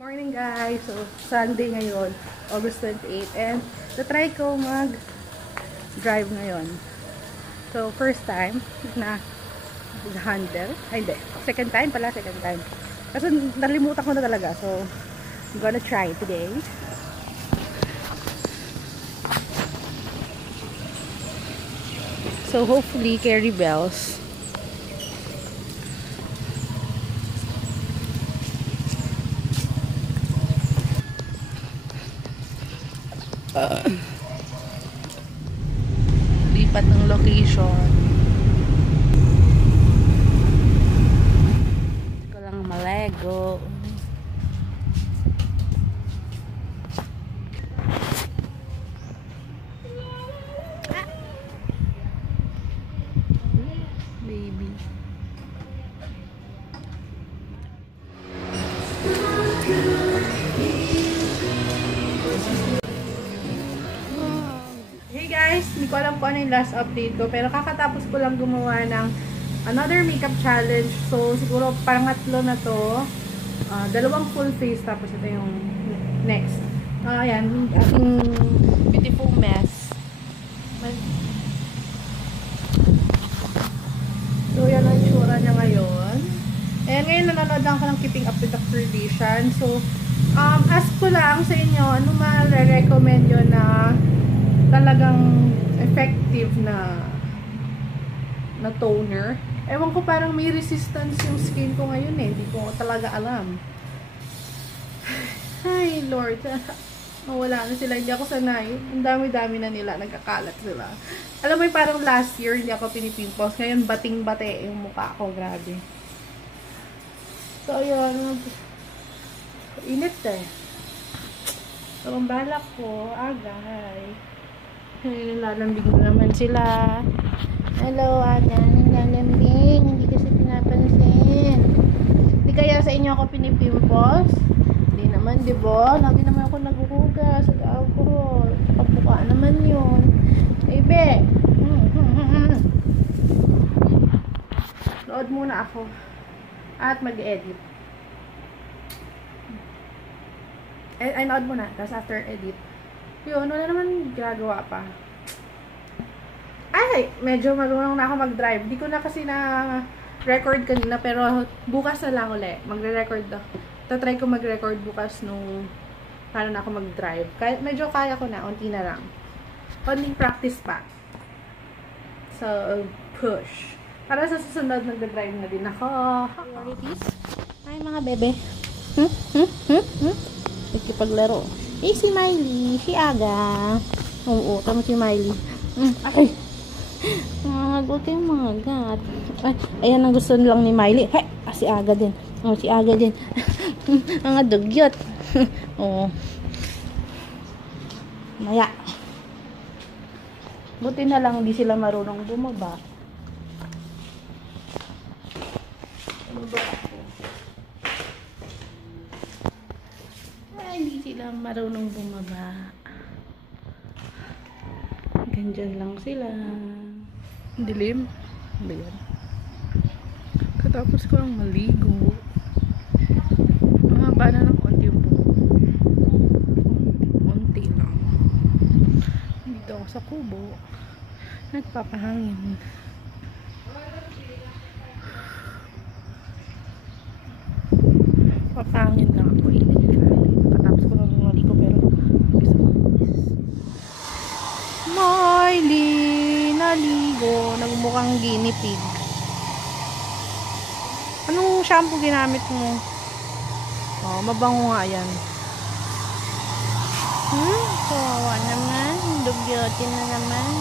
Morning guys! So, Sunday ngayon, August 28, and try ko mag-drive ngayon. So, first time na handle. Ay, hindi. Second time pala, second time. Kasi nalimutan ko na talaga. So, I'm gonna try today. So, hopefully, carry bells. Lipat ng location. Hindi ko lang malego. Baby. Hey guys, hindi ko alam kung ano yung last update ko, pero kakatapos ko lang gumawa ng another makeup challenge. So siguro pangatlo na to, dalawang full face, tapos ito yung next. Ayan, aking beautiful mess. So yan ang itsura niya ngayon. And ngayon nanonood lang ako ng Keeping Up with the Kardashians. So ask ko lang sa inyo, ano ma-recommend nyo na talagang effective na toner. Ewan ko, parang may resistance yung skin ko ngayon eh. Hindi ko talaga alam. Ay, Lord. Wala na sila. Hindi ako sanay. Ang dami-dami na nila. Nagkakalat sila. Alam mo, parang last year hindi ako pinipimples. Ngayon, bating-bate yung mukha ko. Grabe. So, ayun. Init eh. So, ang balak ko, agay. Nilalambing na naman sila. Hello, Aga. Nilalambing. Hindi kasi pinapansin. Hindi kaya sa inyo ako pinipimples? Hindi naman, diba? Lagi naman ako naghuhugas sa alcohol. Kapuka naman yun. Ibe. Load muna ako. At mag-edit. Ay, load muna. Tapos after edit, yun, wala naman ginagawa pa. Ay, medyo marunong na ako mag-drive. Di ko na kasi na-record kanina, pero bukas na lang ulit. Magre-record ako. Tatry ko mag-record bukas nung para na ako mag-drive. Medyo kaya ko na, unti na lang. Only practice pa. So, push. Para sa susunod, mag-drive na din ako. Priorities? Hi, mga bebe. Nagkipaglaro. Eh, si Miley. Si Aga. Oo, tama si Miley. Ay! Huwag kayong mga gat. Ay, ayan ang gusto lang ni Miley. Hey! Si Aga din. Oh, si Aga din. Mga dugyot. Oo. Maya. Buti na lang hindi sila marunong bumaba. Hindi sila marunong bumaba. Ganyan lang sila. Dilim. Ba yan? Katapos ko lang maligo. Mahaba na ng konti yung buhok. Konti lang. Dito ako sa kubo. Nagpapahangin. Papahangin lang ako. Katapos ko lang maligo, pero Miley, naligo. Nagmukhang guinea pig. Anong shampoo ginamit mo? Oh, mabango nga yan. Kawawa naman. Dugyotin na naman.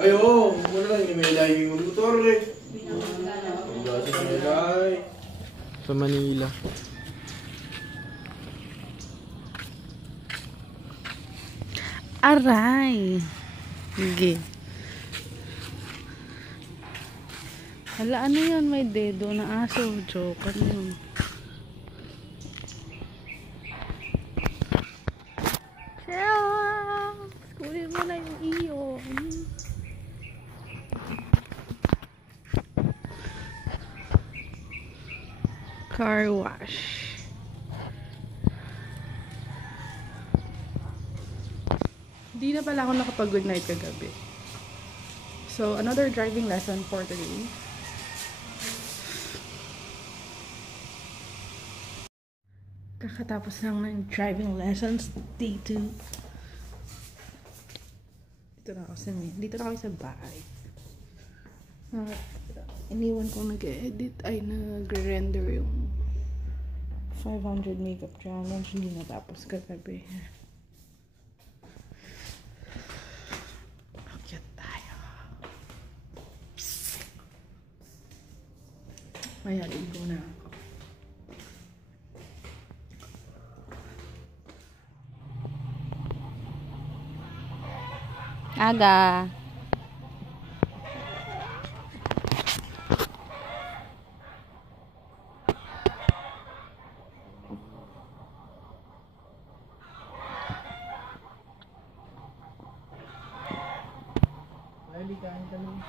Ay, oo. Muna lang. May live yung motor eh. Sa Manila. Aray. Sige. Hala, ano yan? May dedo na aso. Joke. Ano yun? Kunin mo na yung iyon. car wash. Di na pala ako nakapag-good night kagabi. So, another driving lesson for today. Kakatapos lang ng driving lessons. Day 2. Dito na ako sa bahay. Iniwan kong nag-edit ay nagre-render yung 500 makeup challenge. Hindi natapos kagabi. Akyat tayo. Maya, ligo na ako. Aga. Lali, kain ka lang.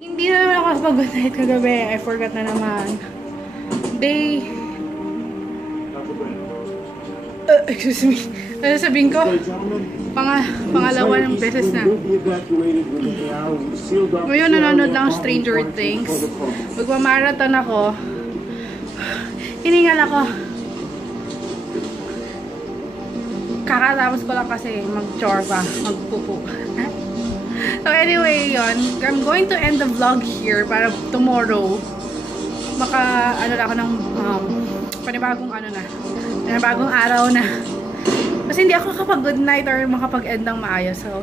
Hindi na naman ako kapag-good night kagabi. I forgot na naman. Day... excuse me. Ano sabihin ko? Pangalawa ng beses na. Ngayon nanonood lang Stranger Things. Magmamarathon ako. Hiningal ako. Kakatapos ko lang kasi mag-chore pa. Magpupo. So anyway, yun. I'm going to end the vlog here para tomorrow ano na ako ng panibagong araw na. Kasi hindi ako kapag good night or makapag-end ng maayos. So,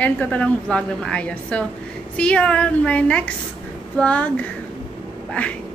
end ko to ng vlog ng maayos. So, see you on my next vlog. Bye!